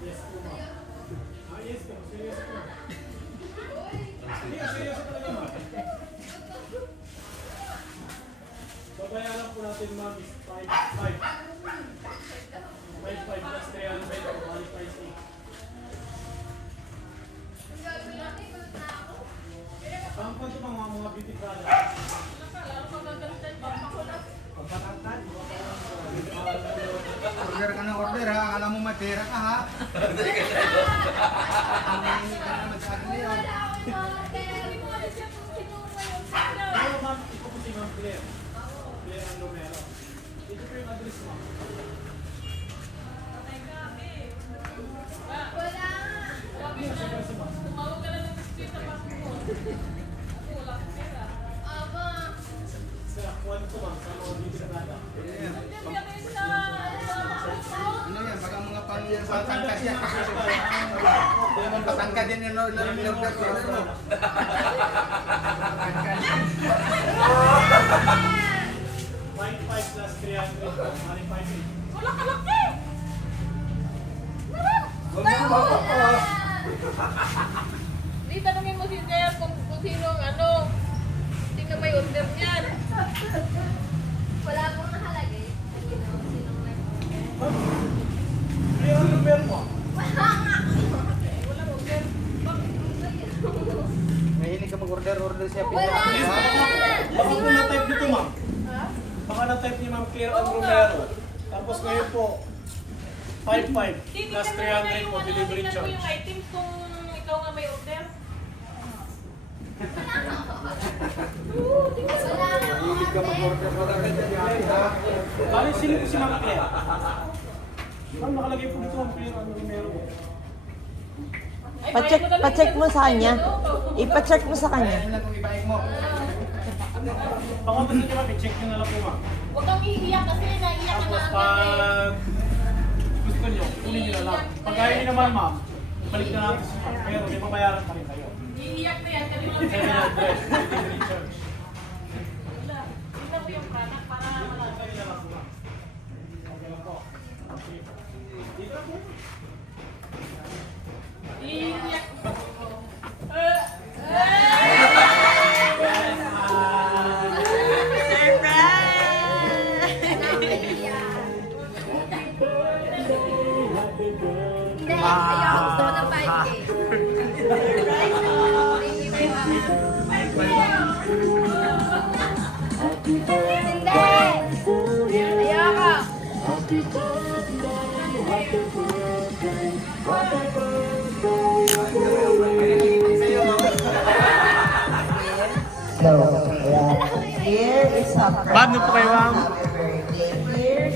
Yes po, ma'am. Yes po. Seryoso po. Seryoso talaga, ma'am. Babayaran po natin, ma'am, is 5.5. 5.5 plus 300 po. Bali 5.8. Ang pa ito mga beauty products. Pagpatangkad. Order ka ng order ha, alam mo may pera ka ha. Hindi ka na masyado na yun. Pero ma'am, ito po si Ma'am Claire. Claire ang numero. Ito po yung address, ma'am. Yes, seryoso, ma'am. Sa kwan ko, ma'am, sa mga beauty products. Ano yan, baka mga patangkad yan. Patangkad din yung order mo. 5.5 plus 300 po. Bali 5.8. Wala ka laki! Di tanungin mo si Jer kung sino ang ano. Sino may order niyan. Wala akong nakalagay. Sino may Ma'am, Claire ang numero mo. wala nga. Wala order. Mahilig ka mag-order siya. Wala. Baka po na-type nito, ma'am. Baka na-type ni Ma'am Claire ang numero. Tapos ngayon po, 5.5 plus 300 po delivery Tingnan mo yung charge. items kung ikaw nga may order. Mahilig ka mag-order ha. Bali, sino po si Ma'am Claire? Ma'am, nakalagay po dito Ma'am Claire ang numero mo. Ay, Pa-check, bayad mo na lang pa-check mo sa kanya. Ano? Ipa-check mo sa kanya. Kaya mo lang kung ibahin mo. Baka gusto niyo ma'am, i-check nyo na lang po ma'am. Huwag kang iiyak kasi naiiyak ka Tapos na agad eh. pag gusto nyo, kunin nyo na lang. Pag kaya nyo naman ma'am, balik na natin sa ma'am. Pero may babayaran pa rin kayo. Iiyak na yan. Kanina lang 700 delivery charge. Wala. Tingnan mo yung product para malaki. Kaya na lang po ma'am. Okay lang po. Okay. Dito na po. Iiyak. Hindi, ayaw. Gusto ko ng 5K. Hindi! Ayoko! So, here is a Ma'am, doon po kayo, ma'am. Happy birthday, Claire.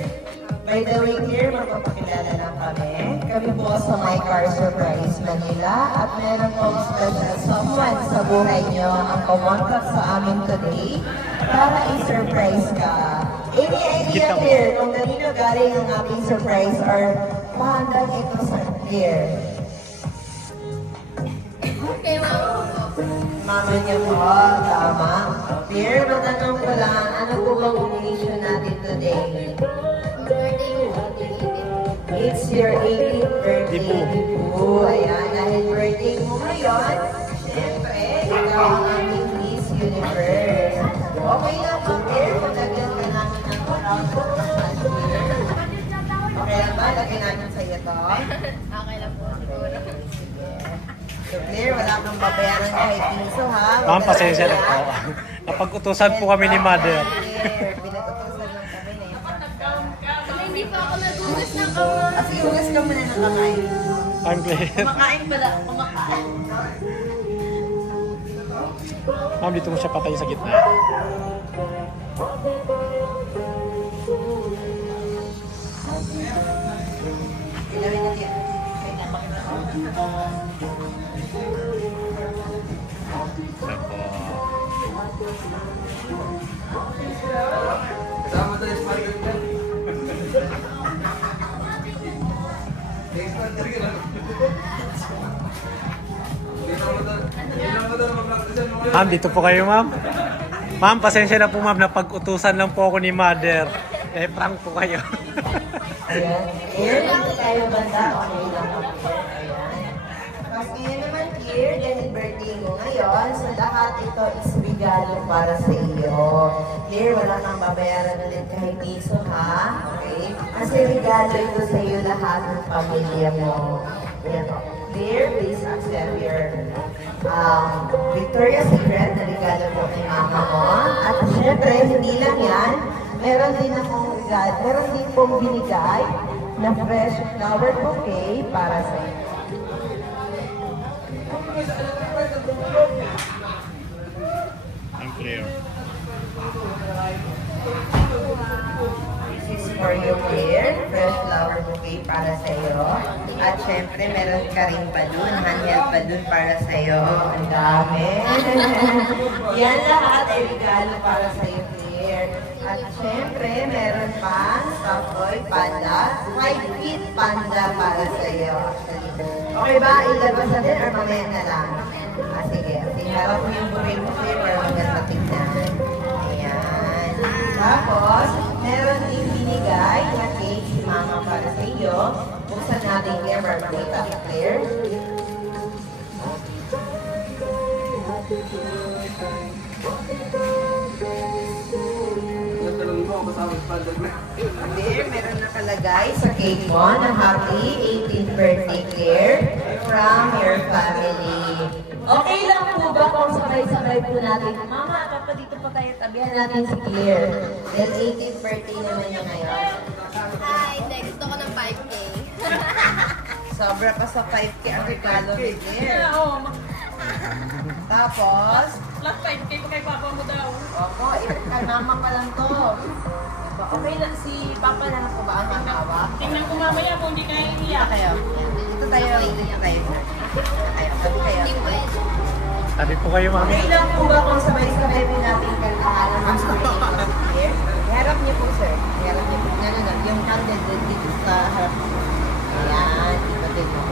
By the way, Claire, magpapakilala lang kami. Kami po sa My Car Surprise Manila at meron pong special someone sa buhay nyo ang kumontak sa amin today para i-surprise ka. Any idea, Claire, kung kanino galing ang aking surprise or pahandang ito sa Claire? Okay, ma'am. Mama niya po, tama. Claire, matanong ko lang, ano po bang occasion natin today? Birthday mo. It's your 18th birthday. Dibu. Ayan, dahil birthday mo ngayon, siyempre, ikaw ang aming Miss Universe. Okay lang ba, Claire, kung lagyan ka namin ng crown of Okay lang ba, lagyan namin sa'yo to? Okay lang po, siguro. So, Claire, wala kang babayaran kahit piso, ha? Ma'am, pasensya na po. Napag-utusan po kami ni Mother. Claire, pinag-utusan lang kami na yung Nag-count ka. Pero hindi pa ako nagugas ng kamay. Kasi hugas ka muna ng kamay. I'm Claire. Kumakain pala, kumakain. Ma'am, dito mo siya patayin sa gitna. Ilawin natin. Wait lang, pakita ko. Kasama tayo sa market yan. Expert talaga lang. Ma'am, dito po kayo, ma'am. Ma'am, pasensya na po, ma'am. Napag-utusan lang po ako ni Mother. Eh, prank po kayo. Ayan. Clear, dito tayo banda. Okay lang ako. Ayan. Tapos ngayon naman, Clear, dahil birthday mo ngayon, so lahat ito is regalo para sa iyo. Clear, wala kang babayaran ulit kahit piso, ha? Okay? Kasi regalo ito sa iyo lahat ng pamilya mo. Ayan o. Clear, please accept your Victoria's Secret na regalo po kay mama mo. At syempre, hindi lang yan. Meron din akong regalo, meron din pong binigay na fresh flower bouquet para sa iyo. I'm clear. This is for you, Claire. Fresh flower bouquet para sa iyo. At syempre, meron ka rin balloon, handheld balloon para sa iyo. Ang dami. Yan lahat ay regalo para sa iyo, Claire. At syempre, meron pa stuffed toy panda, 5 feet panda para sa iyo. Okay ba? Ilabas natin or mamaya na lang? Sige. Harap mo yung bouquet mo, Claire, para maganda tignan. Ayan. Tapos, meron din binigay na cake si Mama para sa iyo. Buksan natin, Claire, para makita si Claire. Natalong mo, kasama sa pandag na. Claire, meron nakalagay sa cake mo na happy 18th birthday, Claire, from your family. Okay lang po ba kung sabay-sabay po natin? Mama, papa, dito pa tayo, tabihan natin si Claire. Dahil 18th birthday naman niya ngayon. Hi, next gusto ko ng 5K. Sobra pa sa 5K ang regalo ni Claire. Oo, Tapos, plus 5K pa kay papa mo daw. opo, kay mama pa lang to. Okay lang si Papa na po ba ang hawak? Tingnan ko mamaya kung hindi kaya iiyak. Kayo. Dito tayo, dito tayo. Tayo, tabi kayo. Hindi pwede. Tabi po kayo, mami. Okay lang po ba kung sabay-sabay po natin kantahan ang mga here? Harap niyo po, sir. Harap niyo po. Ano, yung candle din dito sa harap. Ayan, dito din mo.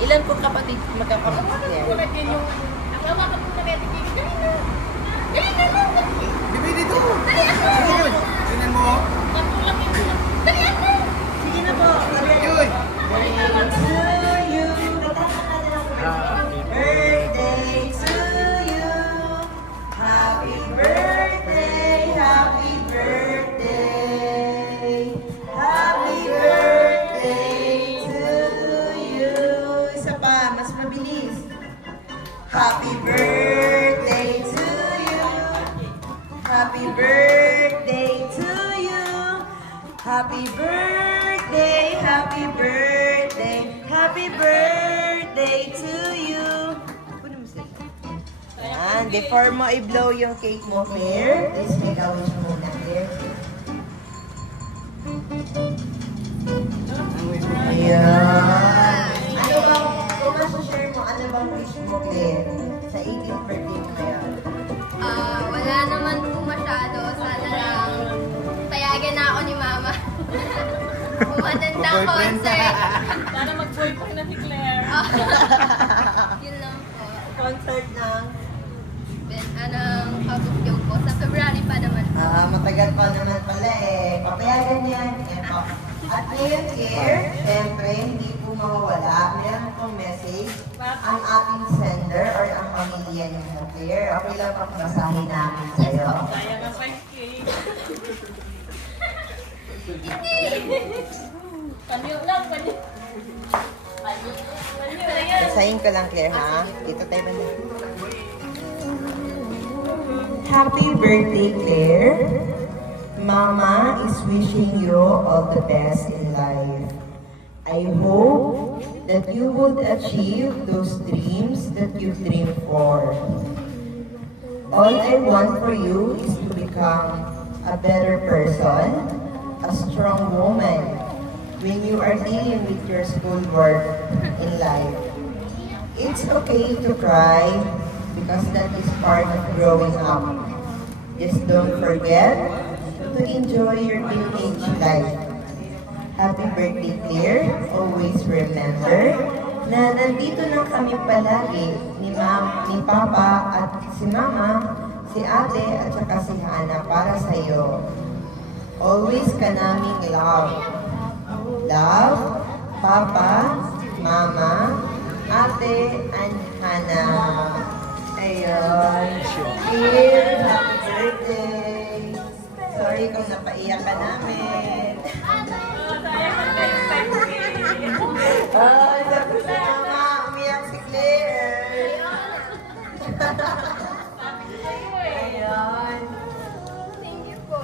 Ilan po kapatid, magkapatid here? Tulad din yung nasawa ka po na netitigil. Dali na! Dali na lang! Bibi dito! Yun! Tingnan mo! Natulak yung dali na! Sige na po. Yun! Birthday to you. Happy birthday, happy birthday. Happy birthday to you. Isa pa, mas mabilis. Happy birthday to you. Happy birthday to you. Happy birthday, happy birthday, happy birthday to you. Kunin mo sila. Ayan, before mo i-blow yung cake mo, Claire, please make a wish muna, Claire. Ayan. Ano bang, kung share mo, ano bang wish mo, Claire? Sa 18th birthday mo ngayon. Wala naman po masyado. Sana lang payagan na ako ni Mama. Umatanda Boyfriend. concert. Sana mag-boyfriend na si Claire. Yun lang po. Concert ng... Anong kabukyong po. Sa February pa naman. Matagal pa naman pala eh. Papayagan yan. At ngayon, Claire, siyempre, hindi po mawawala. Meron pong message ang ating sender or ang pamilya niyo, Claire. Okay lang pang basahin namin sa'yo. Kaya ng 5K. Panyo lang, panyo. Panyo na yan. Basahin ko lang, Claire, ha? Dito tayo banda. Happy birthday, Claire. Mama is wishing you all the best in life. I hope that you would achieve those dreams that you dream for. All I want for you is to become a better person, a strong woman when you are dealing with your schoolwork in life. It's okay to cry because that is part of growing up. Just don't forget to enjoy your teenage life. Happy birthday, Claire. Always remember na nandito lang kami palagi ni Papa at si Mama, si Ate at saka si Hana para sa iyo. Always ka naming love. Love, Papa, Mama, Ate, and Hannah. Ayun. Dear, happy birthday. Sorry kung napaiyak ka namin. Ay, tapos na mama, umiyak si Claire. Ayan. Thank you po.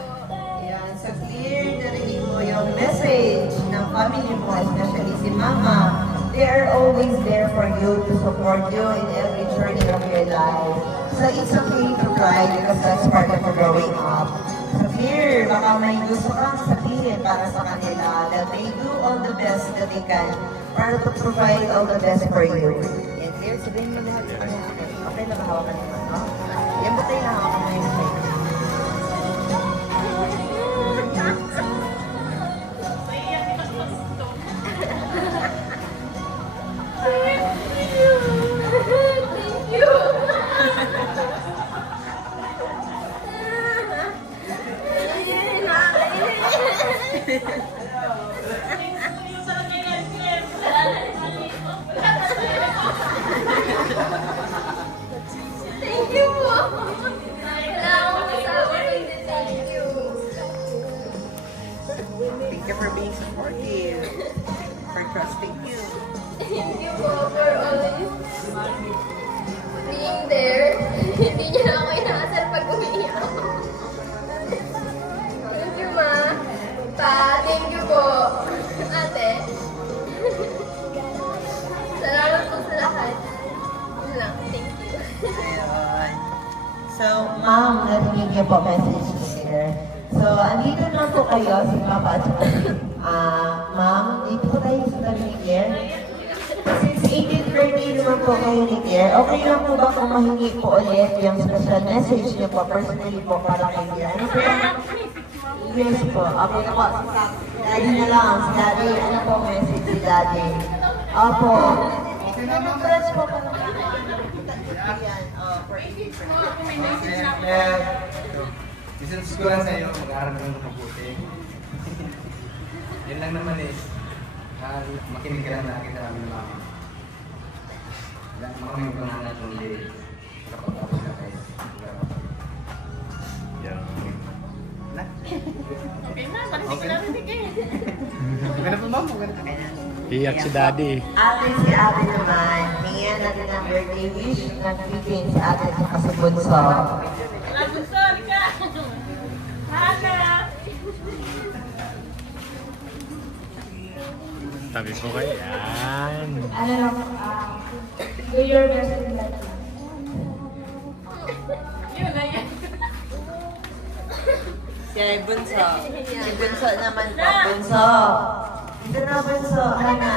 Ayan, so clear narinig mo yung message ng family mo, especially si Mama. They are always there for you to support you in every journey of your life. So it's okay to cry because that's part of growing up. So clear, baka may gusto kang sabihin para sa kanila that they do all the best that they can para to provide all the best for you. Yan, clear, sabihin mo lahat sa kanila. Okay lang, hawakan naman, no? Yan ba tayo hawakan mo yung mic? Thank you. Thank you po. Wala akong masabi kundi thank you. Thank you for being supportive, for trusting you. Thank you po for always being there. Hindi niyo na ako inaasar pag umiiyak ako. Thank you, Ma. Pa, thank you po. Ate. Salamat po sa lahat. Yun lang, thank you. Ayun. So, ma'am, narinig niyo po message here. So, andito na po kayo, si Papa at ma'am, dito po tayo sa tabi ni Claire. Since 18th birthday naman po kayo ni Claire, okay lang po ba kung mahingi po ulit yung special message niyo po, personally po, para kay Claire? Ano po yung yes po, okay na po. Daddy na lang, si Daddy, ano po message si Daddy? Opo. Press po ka naman. Ayan, for Message ko lang sa'yo, mag-aaral ka ng mabuti. Yan lang naman eh. Makinig ka lang natin sa aming mama. Makamig ko na natin ulit. Kapag-tapos na tayo. Yan. Na? Okay na, marinig ka namin eh. Okay na po ma'am, okay na. Iyak si Daddy. Ate si ate naman, hingihan natin ang birthday wish ng greetings sa ate sa kasubunso. Wala bunson ka. Hana. Tabi ko kayo. Yan. Ano lang, do your best in life. Yun na yan. Kaya bunso. Si bunso naman po, bunso. Dito na bunso, Hana.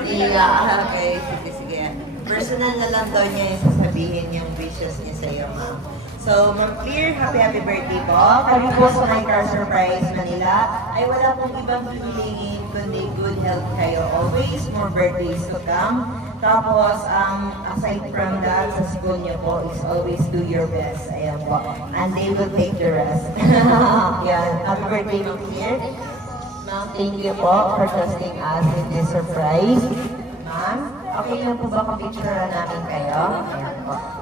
Iya, okay. Sige, sige. Personal na lang daw niya yung sasabihin yung wishes niya sa iyo, ma'am. So, Ma'am Clear, happy birthday po. Kami po sa My Car Surprise Manila ay wala pong ibang pipiliin kundi good health kayo. Always more birthdays to come. Tapos, aside from that, sa school niyo po is always do your best. Ayan po. And they will take the rest. Yan. Happy birthday, Ma'am Clear. Ma'am, thank you po for trusting us with this surprise. Ma'am, okay lang po ba kung picture namin kayo? Ayan po.